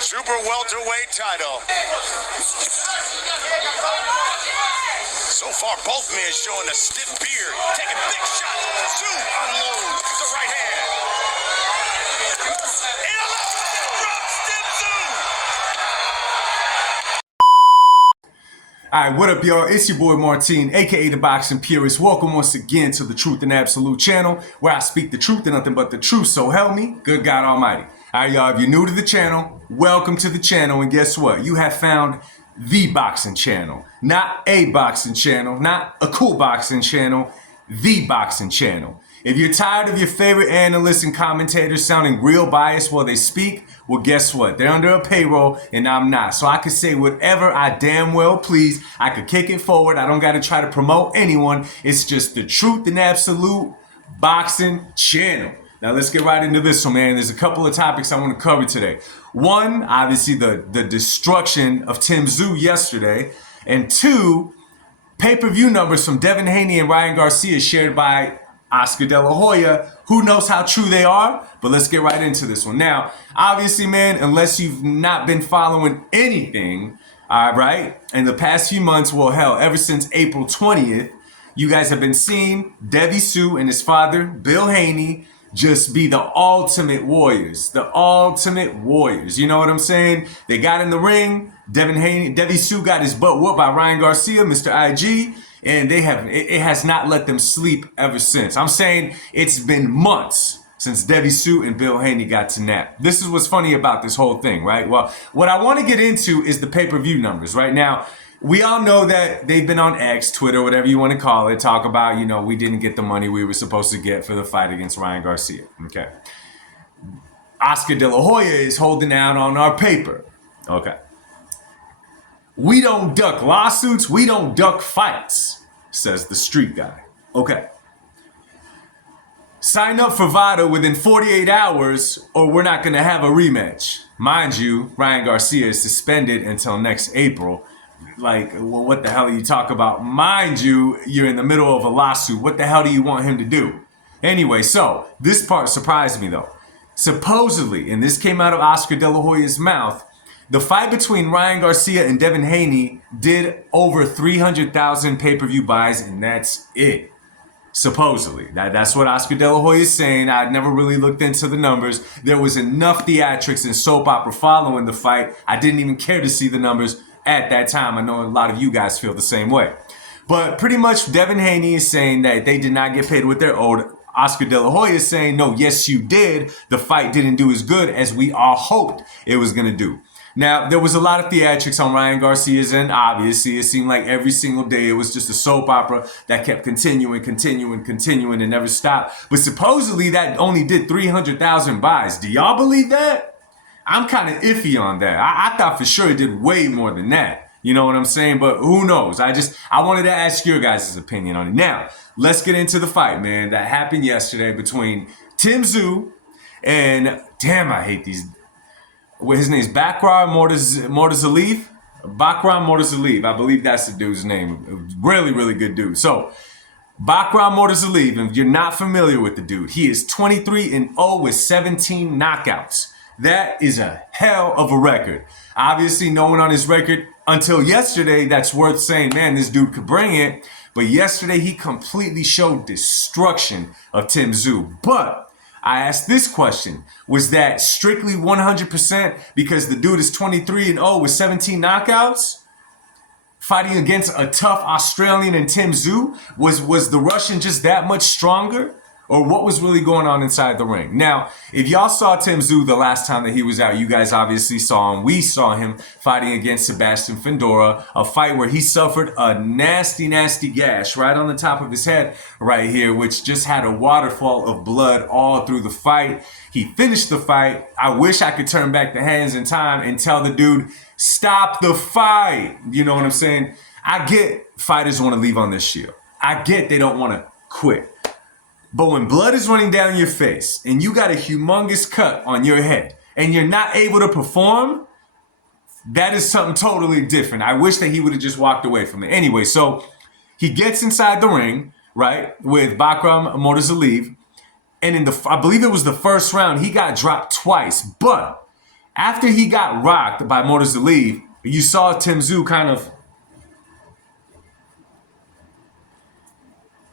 Super welterweight title. So far, both men showing a stiff beard, taking big shots. Tszyu unloads the right hand. And a left hand drops Tim Tszyu. Alright, what up, y'all? It's your boy Martin, aka the Boxing Purist. Welcome once again to the Truth and Absolute channel, where I speak the truth and nothing but the truth. So help me, good God Almighty. Alright, y'all, if you're new to the channel, welcome to the channel. And guess what? You have found the boxing channel. Not a boxing channel, not a cool boxing channel, the boxing channel. If you're tired of your favorite analysts and commentators sounding real biased while they speak, well, guess what? They're under a payroll and I'm not. So I could say whatever I damn well please. I could kick it forward. I don't got to try to promote anyone. It's just the Truth and Absolute boxing channel. Now let's get right into this one, man. There's a couple of topics I want to cover today. One, obviously the destruction of Tim Tszyu yesterday. And two, pay-per-view numbers from Devin Haney and Ryan Garcia shared by Oscar De la Hoya. Who knows how true they are? But let's get right into this one. Now, obviously, man, unless you've not been following anything, right, in the past few months, well, hell, ever since April 20th, you guys have been seeing Devin Tszyu and his father, Bill Haney, just be the ultimate warriors. The ultimate warriors. You know what I'm saying? They got in the ring. Devin Tszyu got his butt whooped by Ryan Garcia, Mr. IG. And it has not let them sleep ever since. I'm saying it's been months since Devin Tszyu and Bill Haney got to nap. This is what's funny about this whole thing, right? Well, what I want to get into is the pay-per-view numbers. Right now, we all know that they've been on X, Twitter, whatever you want to call it, talk about, you know, we didn't get the money we were supposed to get for the fight against Ryan Garcia. Okay. Oscar De La Hoya is holding out on our paper. Okay. We don't duck lawsuits. We don't duck fights, says the street guy. Okay. Sign up for VADA within 48 hours or we're not going to have a rematch. Mind you, Ryan Garcia is suspended until next April. Like, well, what the hell are you talking about? Mind you, you're in the middle of a lawsuit. What the hell do you want him to do? Anyway, so this part surprised me, though. Supposedly, and this came out of Oscar De La Hoya's mouth, the fight between Ryan Garcia and Devin Haney did over 300,000 pay-per-view buys, and that's it. Supposedly. That's what Oscar De La Hoya is saying. I'd never really looked into the numbers. There was enough theatrics and soap opera following the fight. I didn't even care to see the numbers at that time. I know a lot of you guys feel the same way. But pretty much Devin Haney is saying that they did not get paid what they're owed. Oscar De La Hoya is saying, no, yes, you did. The fight didn't do as good as we all hoped it was going to do. Now, there was a lot of theatrics on Ryan Garcia's end. Obviously, it seemed like every single day it was just a soap opera that kept continuing and never stopped. But supposedly that only did 300,000 buys. Do y'all believe that? I'm kind of iffy on that. I thought for sure it did way more than that. You know what I'm saying? But who knows? I wanted to ask your guys' opinion on it. Now, let's get into the fight, man, that happened yesterday between Tim Tszyu and, damn, I hate these. Well, his name's Bakram Mortazalev. Bakram Mortazalev. I believe that's the dude's name. Really, really good dude. So, Bakram Mortazalev, if you're not familiar with the dude, he is 23-0 with 17 knockouts. That is a hell of a record. Obviously, no one on his record until yesterday that's worth saying, man, this dude could bring it. But yesterday, he completely showed destruction of Tim Tszyu. But I asked this question, was that strictly 100% because the dude is 23-0 with 17 knockouts? Fighting against a tough Australian and Tim Tszyu? Was the Russian just that much stronger? Or what was really going on inside the ring? Now, if y'all saw Tim Tszyu the last time that he was out, you guys obviously saw him. We saw him fighting against Sebastian Fundora, a fight where he suffered a nasty, nasty gash right on the top of his head right here, which just had a waterfall of blood all through the fight. He finished the fight. I wish I could turn back the hands in time and tell the dude, stop the fight. You know what I'm saying? I get fighters want to leave on this shield. I get they don't want to quit. But when blood is running down your face and you got a humongous cut on your head and you're not able to perform, that is something totally different. I wish that he would have just walked away from it. Anyway, so he gets inside the ring, right, with Bakram Mortazalev. And I believe it was the first round, he got dropped twice. But After he got rocked by Mortazalev, you saw Tim Tszyu kind of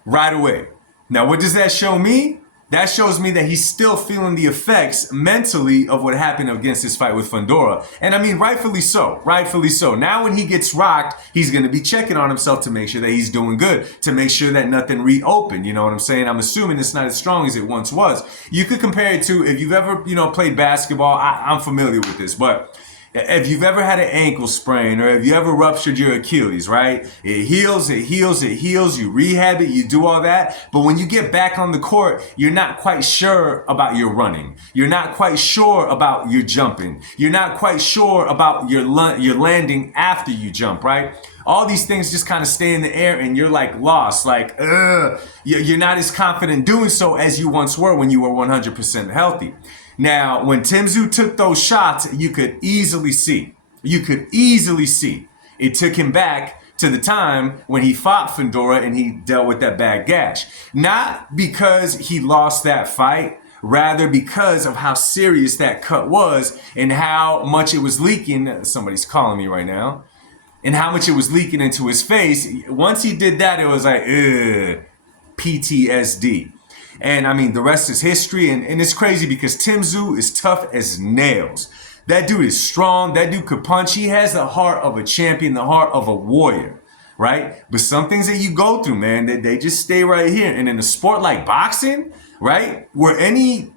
right away. Now, what does that show me? That shows me that he's still feeling the effects mentally of what happened against his fight with Fundora. And I mean, rightfully so, rightfully so. Now when he gets rocked, he's going to be checking on himself to make sure that he's doing good, to make sure that nothing reopened. You know what I'm saying? I'm assuming it's not as strong as it once was. You could compare it to, if you've ever, played basketball, I'm familiar with this, but if you've ever had an ankle sprain or if you ever ruptured your Achilles, right? It heals, you rehab it, you do all that. But when you get back on the court, you're not quite sure about your running. You're not quite sure about your jumping. You're not quite sure about your landing after you jump, right? All these things just kind of stay in the air and you're like lost, like, you're not as confident doing so as you once were when you were 100% healthy. Now, when Tim Tszyu took those shots, you could easily see. It took him back to the time when he fought Fundora and he dealt with that bad gash. Not because he lost that fight, rather because of how serious that cut was and how much it was leaking. Somebody's calling me right now. And how much it was leaking into his face. Once he did that, it was like, PTSD. And I mean, the rest is history. And it's crazy because Tim Tszyu is tough as nails. That dude is strong. That dude could punch. He has the heart of a champion, the heart of a warrior, right? But some things that you go through, man, they just stay right here. And in a sport like boxing, right, where any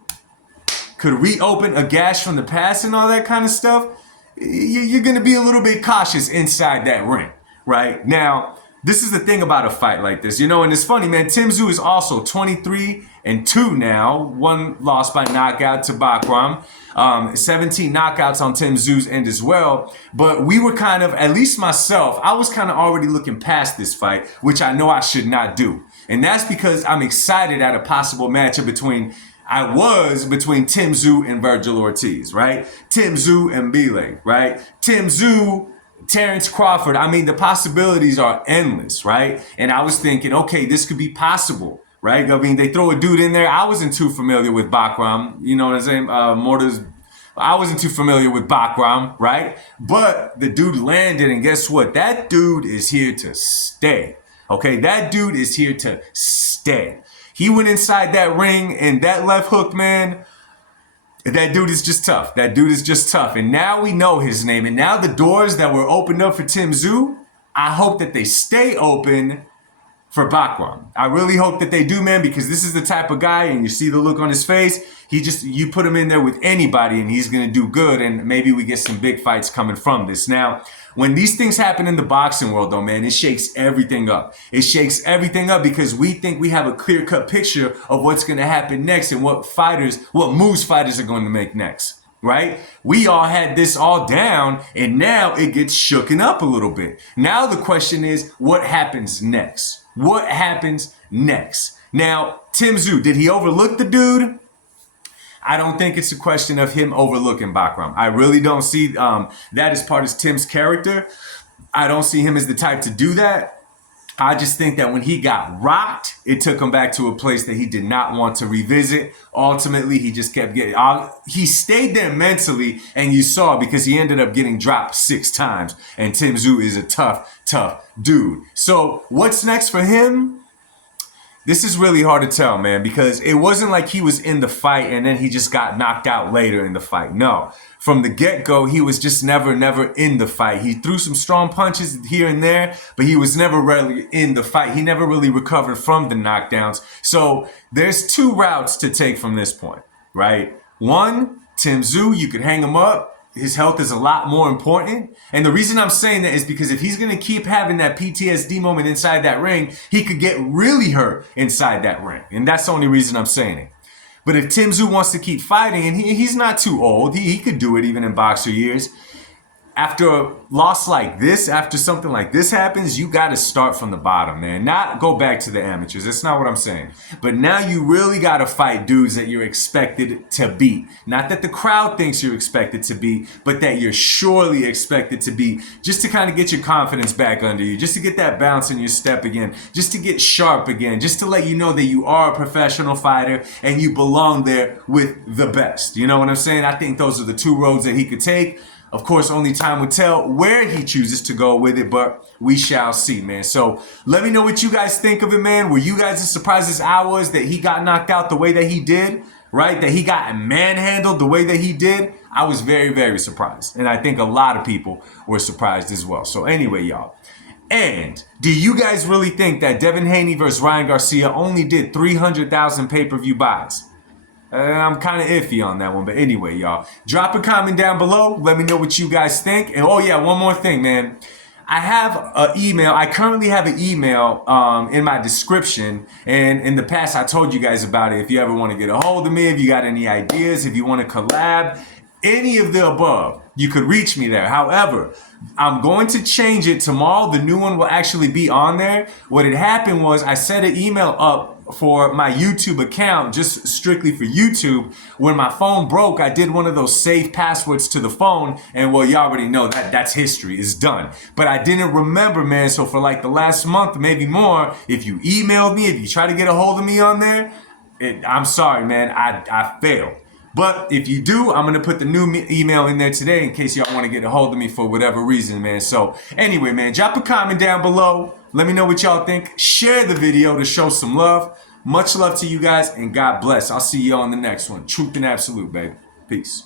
could reopen a gash from the past and all that kind of stuff, you're going to be a little bit cautious inside that ring, right? Now, this is the thing about a fight like this, and it's funny, man. Tim Tszyu is also 23-2 now. One loss by knockout to Bakram. 17 knockouts on Tim Tszyu's end as well. But we were kind of, at least myself, I was kind of already looking past this fight, which I know I should not do. And that's because I'm excited at a possible matchup between Tim Tszyu and Virgil Ortiz, right? Tim Tszyu and Bile, right? Tim Tszyu, Terrence Crawford. I mean, the possibilities are endless, right? And I was thinking, okay, this could be possible, right? I mean, they throw a dude in there. I wasn't too familiar with Bakram, you know what I'm saying? I wasn't too familiar with Bakram, right? But the dude landed, and guess what? That dude is here to stay, okay? That dude is here to stay. He went inside that ring, and that left hook, man, that dude is just tough. That dude is just tough. And now we know his name. And now the doors that were opened up for Tim Tszyu, I hope that they stay open for Bakram. I really hope that they do, man, because this is the type of guy, and you see the look on his face, you put him in there with anybody and he's going to do good, and maybe we get some big fights coming from this. Now, when these things happen in the boxing world, though, man, it shakes everything up. It shakes everything up because we think we have a clear-cut picture of what's going to happen next and what moves fighters are going to make next, right? We all had this all down, and now it gets shooken up a little bit. Now the question is, what happens next? What happens next? Now, Tim Tszyu, did he overlook the dude? I don't think it's a question of him overlooking Bakram. I really don't see that as part of Tim's character. I don't see him as the type to do that. I just think that when he got rocked, it took him back to a place that he did not want to revisit. Ultimately, he just kept getting... he stayed there mentally, and you saw, because he ended up getting dropped 6 times. And Tim Tszyu is a tough dude. So what's next for him? This is really hard to tell, man, because it wasn't like he was in the fight and then he just got knocked out later in the fight. No. From the get-go, he was just never in the fight. He threw some strong punches here and there, but he was never really in the fight. He never really recovered from the knockdowns. So there's 2 routes to take from this point, right? One, Tim Tszyu, you could hang him up. His health is a lot more important. And the reason I'm saying that is because if he's going to keep having that PTSD moment inside that ring, he could get really hurt inside that ring. And that's the only reason I'm saying it. But if Tim Tszyu wants to keep fighting, and he's not too old, he could do it even in boxer years, after a loss like this, after something like this happens, you got to start from the bottom, man. Not go back to the amateurs. That's not what I'm saying. But now you really got to fight dudes that you're expected to beat. Not that the crowd thinks you're expected to beat, but that you're surely expected to beat, just to kind of get your confidence back under you, just to get that bounce in your step again, just to get sharp again, just to let you know that you are a professional fighter and you belong there with the best. You know what I'm saying? I think those are the two roads that he could take. Of course, only time will tell where he chooses to go with it, but we shall see, man. So let me know what you guys think of it, man. Were you guys as surprised as I was that he got knocked out the way that he did, right? That he got manhandled the way that he did? I was very, very surprised. And I think a lot of people were surprised as well. So anyway, y'all. And do you guys really think that Devin Haney versus Ryan Garcia only did 300,000 pay-per-view buys? I'm kind of iffy on that one, but anyway, y'all, drop a comment down below. Let me know what you guys think. And oh yeah, one more thing, man. I have an email. I currently have an email in my description, and in the past I told you guys about it. If you ever want to get a hold of me, if you got any ideas, if you want to collab, any of the above, you could reach me there. However, I'm going to change it tomorrow. The new one will actually be on there. What had happened was I set an email up for my YouTube account, just strictly for YouTube. When my phone broke, I did one of those save passwords to the phone, and well, you already know that that's history, it's done. But I didn't remember, man, so for like the last month, maybe more, if you emailed me, if you try to get a hold of me on there, I'm sorry, man, I failed. But if you do, I'm going to put the new email in there today in case y'all want to get a hold of me for whatever reason, man. So anyway, man, drop a comment down below. Let me know what y'all think. Share the video to show some love. Much love to you guys, and God bless. I'll see you on the next one. Truth and absolute, baby. Peace.